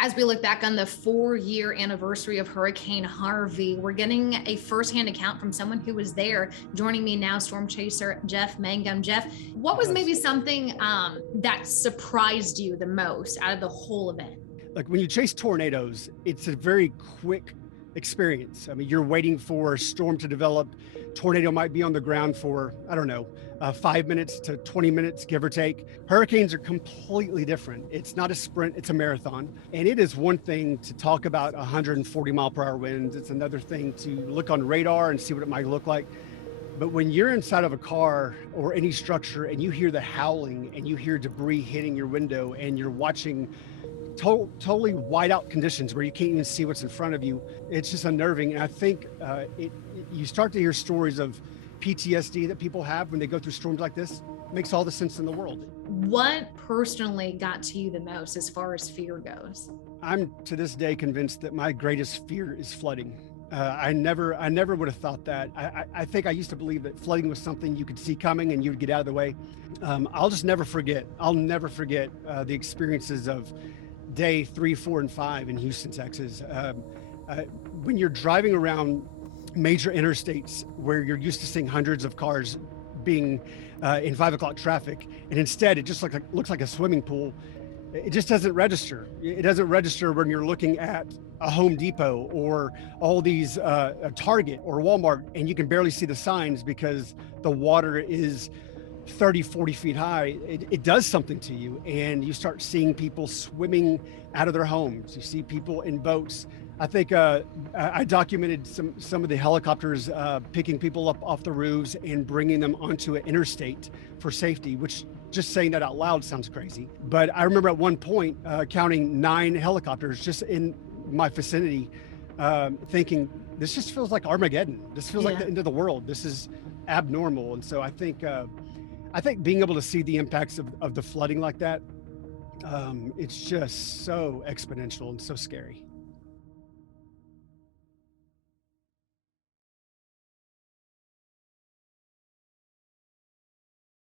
As we look back on the 4-year anniversary of Hurricane Harvey, we're getting a firsthand account from someone who was there. Joining me now, storm chaser Jeff Mangum. Jeff, what was maybe something that surprised you the most out of the whole event? Like when you chase tornadoes, it's a very quick experience. I mean, you're waiting for a storm to develop. Tornado might be on the ground for, I don't know, 5 minutes to 20 minutes, give or take. Hurricanes are completely different. It's not a sprint, it's a marathon. And it is one thing to talk about 140 mile per hour winds. It's another thing to look on radar and see what it might look like. But when you're inside of a car or any structure and you hear the howling and you hear debris hitting your window and you're watching totally whiteout conditions where you can't even see what's in front of you, it's just unnerving. And I think you start to hear stories of PTSD that people have when they go through storms like this. It makes all the sense in the world. What personally got to you the most as far as fear goes? I'm to this day convinced that my greatest fear is flooding. I never would have thought that. I think I used to believe that flooding was something you could see coming and you would get out of the way. I'll never forget the experiences of day 3, 4, and 5 in Houston, Texas. When you're driving around major interstates where you're used to seeing hundreds of cars being in 5 o'clock traffic, and instead it just looks like a swimming pool, it just doesn't register. It doesn't register when you're looking at a Home Depot or all these a Target or Walmart, and you can barely see the signs because the water is 30, 40 feet high. It does something to you, and you start seeing people swimming out of their homes. You see people in boats. I think I documented some of the helicopters picking people up off the roofs and bringing them onto an interstate for safety, which just saying that out loud sounds crazy. But I remember at one point counting 9 helicopters just in my vicinity, thinking, this just feels like Armageddon. This feels like the end of the world. This is abnormal. And so I think being able to see the impacts of the flooding like that, it's just so exponential and so scary.